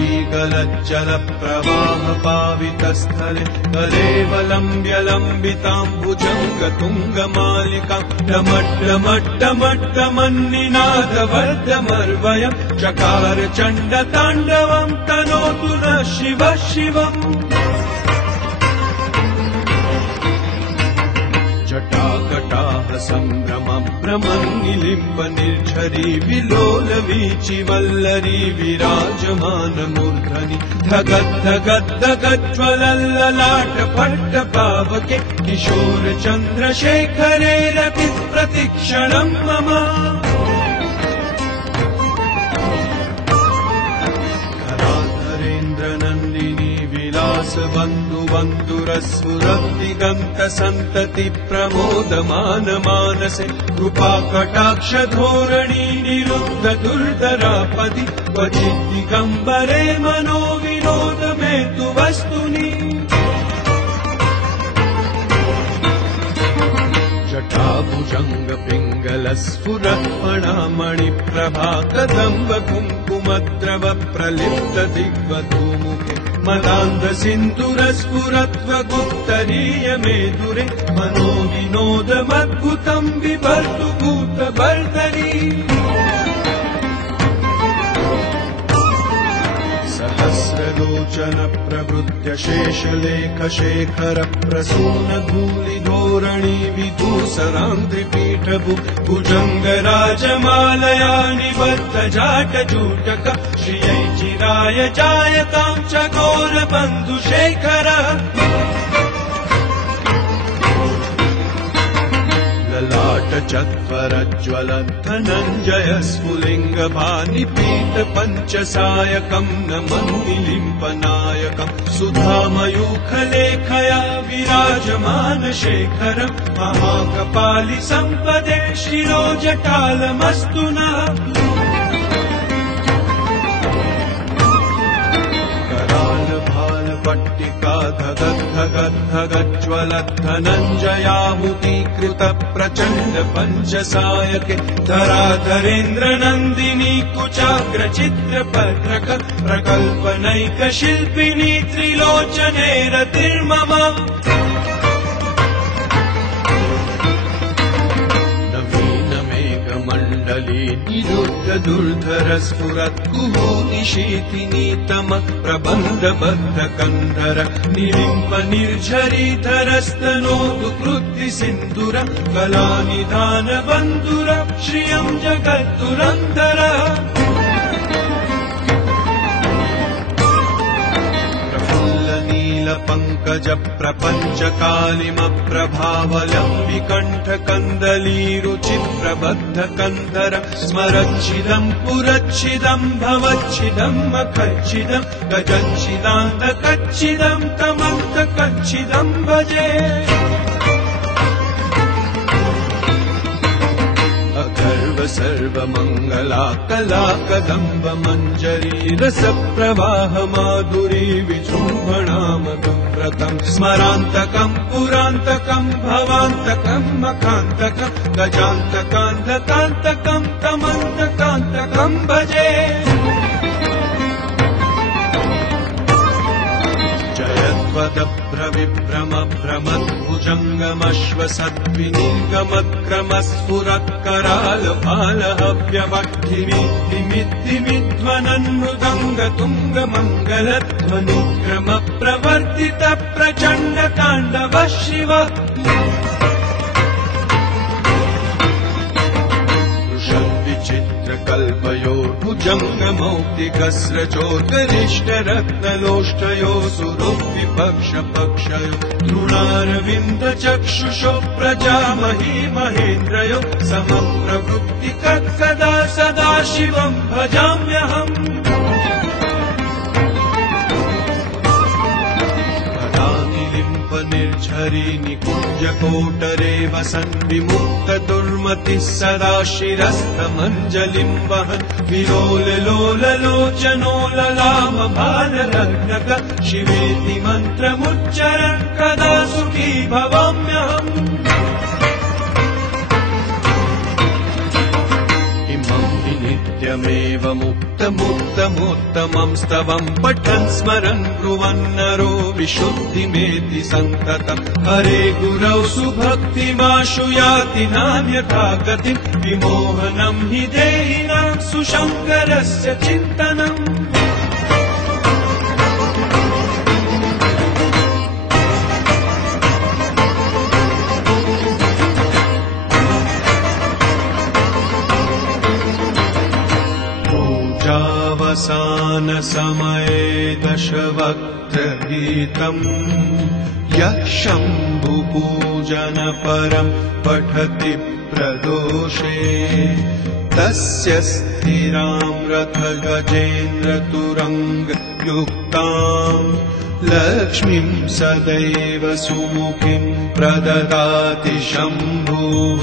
वीगलज्जल प्रवाह पावितस्थले कलेवलम्ब्यलम्बिताम्बुजङ्गतुङ्गमालिकां डमड्डमड्डमड्डमन्निनादवर्धमर्वयं चकार चण्डताण्डवं तनोतु नः शिवः शिवम्। जटाकटाह सम्भ्रमं भ्रमन्निलिम्ब निर्झरी विलोलवीचि वल्लरी विराजमानमूर्धनि धगद्धगद्धगज्ज्वलल्ललाट पट्टपावके किशोर चन्द्रशेखरे रतिः प्रतिक्षणं मम। धराधरेन्द्रनन्दिनी विलास बन्धुरस्फुरद्दिगन्त सन्तति प्रमोदमान मानसे कृपाकटाक्ष धोरणी निरुद्ध दुर्धरापदि क्वचिद्दिगम्बरे मनो विनोद मे तु वस्तुनि। जटाभुजङ्ग पिङ्गल स्फुरत्फणामणिप्रभा कदम्ब कुङ्कुमद्रव प्रलिप्त दिग्वधूमुखे मदान्ध सिन्दूरस्फुरत्वगुप्तरीय मेदुरे मनो विनोदमद्भुतं बिभर्तु भूतभर्तरी। सहस्रलोचन प्रवृत्य शेषलेख शेखर प्रसून धूलिधोरणी विधूसरान्ध्रिपीठभु भुजङ्गराजमालया निबद्ध जाटजूटक श्रियै चिराय जायतां च घोरबन्धुशेखर। ललाट चत्वरज्ज्वल धनञ्जय स्फुलिङ्गभानिपीठ पञ्चसायकं नमन्निलिम्पनायकं सुधामयूखलेखया विराजमान शेखरं महाकपालि सम्पदे शिरोजटालमस्तु नः। पट्टिका धगद्धगद्धगज्ज्वल धनञ्जयाहुतीकृत प्रचण्ड पञ्चसायके धराधरेन्द्रनन्दिनी कुचाग्रचित्रपत्रक प्रकल्पनैक शिल्पिनी त्रिलोचने रतिर्मम। मण्डली निरुद्ध दुर्धर स्फुरत् कुहूनिशीतिनीतम प्रबन्धबद्ध कन्धर निलिम्ब निर्झरीधरस्तनोतु कृत्ति सिन्दूर कलानिधान बन्धुर श्रियं जगद्दुरन्धर। पङ्कज प्रपञ्च कालिम प्रभावलम्बिकण्ठ कन्दलीरुचि प्रबद्ध कन्धर स्मरच्छिदं पुरच्छिदं भवच्छिदं मखच्छिदं गजच्छिदान्तकच्छिदं तमन्तकच्छिदं भजे। अगर्व सर्वमङ्गला कला कदम्ब मञ्जरी रसप्रवाह माधुरी विजृम्भणामधुव्रतं स्मरान्तकं पुरान्तकं भवान्तकं मखान्तकं गजान्तकान्धकान्तकं तमन्तकान्तकं भजे। जयद्वदभ्रविभ्रम भ्रमद्भुजङ्गमश्वसद्विनिर्गमत्क्रमस्फुरत्करालभालहव्यवह्निमिद्धिमिध्वनन्नुदङ्गतुङ्गमङ्गलध्वनिक्रम प्रवर्तित प्रचण्ड ताण्डव शिव। कल्पयो भुजङ्गमौक्तिकस्रजोत्करिष्टरत्नलोष्टयो सुरुविपक्ष पक्षयो तृणारविन्द चक्षुषो प्रजामही महेन्द्रयो समप्रवृत्तिकदा सदा शिवं भजाम्यहम्। निर्झरी निकुञ्ज कोटरे वसन् विमुक्त दुर्मतिः सदा शिरस्तमञ्जलिं वहन् विलोललोललोचनो ललाम भाललग्नक शिवेति मन्त्रमुच्चरन् कदा सुखी भवाम्यहम्। नित्यमेव एवमुक्तमुत्तमोत्तमं स्तवं पठन् स्मरन् ब्रुवन्नरो विशुद्धिमेति सन्ततम् हरे गुरौ सुभक्तिमाशु याति नान्यथा गतिम् विमोहनं हि देहिनां सुशङ्करस्य चिन्तनम् पूजावसानसमये दशवक्त्रगीतम् यः शम्भुपूजनपरम् पठति प्रदोषे तस्य स्थिरां रथगजेन्द्रतुरङ्गयुक्ताम् लक्ष्मीं सदैव सुमुखीं प्रददाति शम्भुः